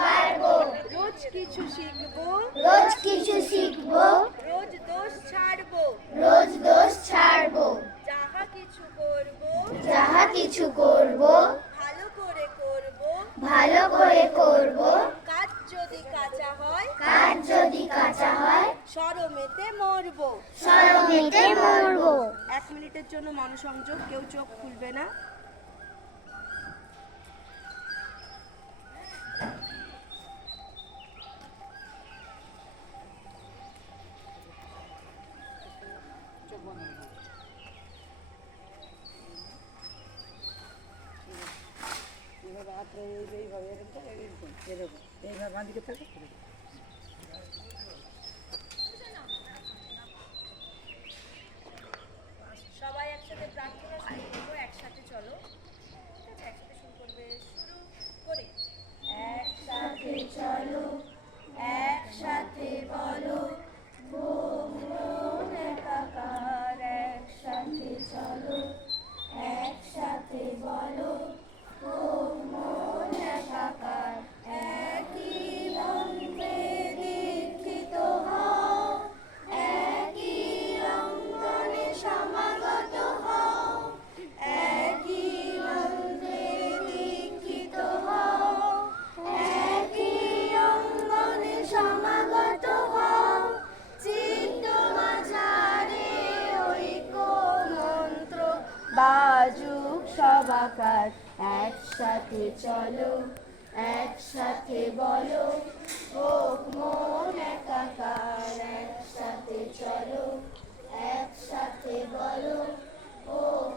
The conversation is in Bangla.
পারবো, রোজ কিছু শিখবো, রোজ দোষ ছাড়বো, যাহা কিছু করবো, ভালো করে করবো, কাজ যদি কাঁচা হয়, শরমেতে মরবো। 1 মিনিটের জন্য মনোসংযোগ, কেউ চোখ খুলবে না। সবাই একসাথে প্রার্থনা শুরু করবো, একসাথে চলো, ঠিক আছে? একসাথে শুরু করবে, শুরু করে। একসাথে চলো, একসাথে বলো, ওম মন একাকার। একসাথে চলো, একসাথে বলো, ওম মন একাকার। একই মন্ত্রে দীক্ষিত হও, একই অঙ্গনে সমাগত হও, একই মন্ত্রে দীক্ষিত হও, একই অঙ্গনে সমাগত হও। চিত্ত মাঝারে ঐক্য মন্ত্র বাজুক সবাকার। একসাথে চলো, একসাথে বলো, হোক মন একাকার। একসাথে চলো, একসাথে বলো, হোক